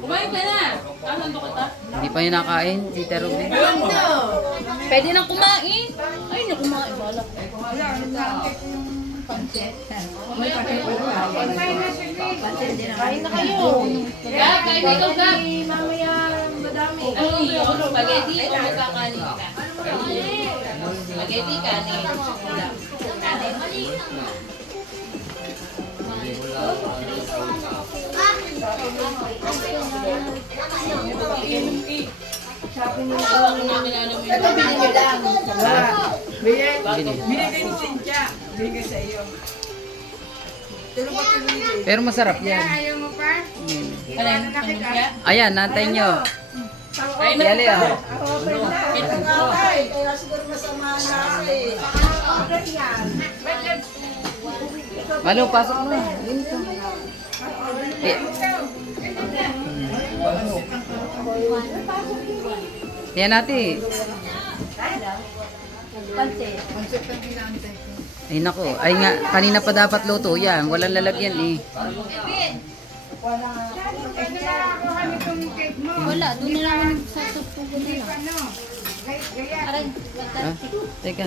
Kumain ka na. Kanan to kita. Hindi pa yun nakain, Tita Ruby. Pwede nang kumain. Ay, na kumain. Balak. Kain na kayo. Gab, kain na ikaw, Gab. Mamaya madami. Ano yun? Spaghetti o magkakanin ka? Spaghetti, kanin. Kanin. Ito binili lang. Bili. Binigay ni Cynthia. Binigay sa iyo. Pero masarap yan. Ayaw mo pa? Kanin. Ayan, nantay nyo. Yali ah. Kaya siguro masama na eh. Malo, pasok mo. Eh. Yan natin. Ay nako, ay nga, kanina pa dapat luto yan. Walang lalagyan eh. Wala, doon na lang sa tugtog na lang. Ah, teka.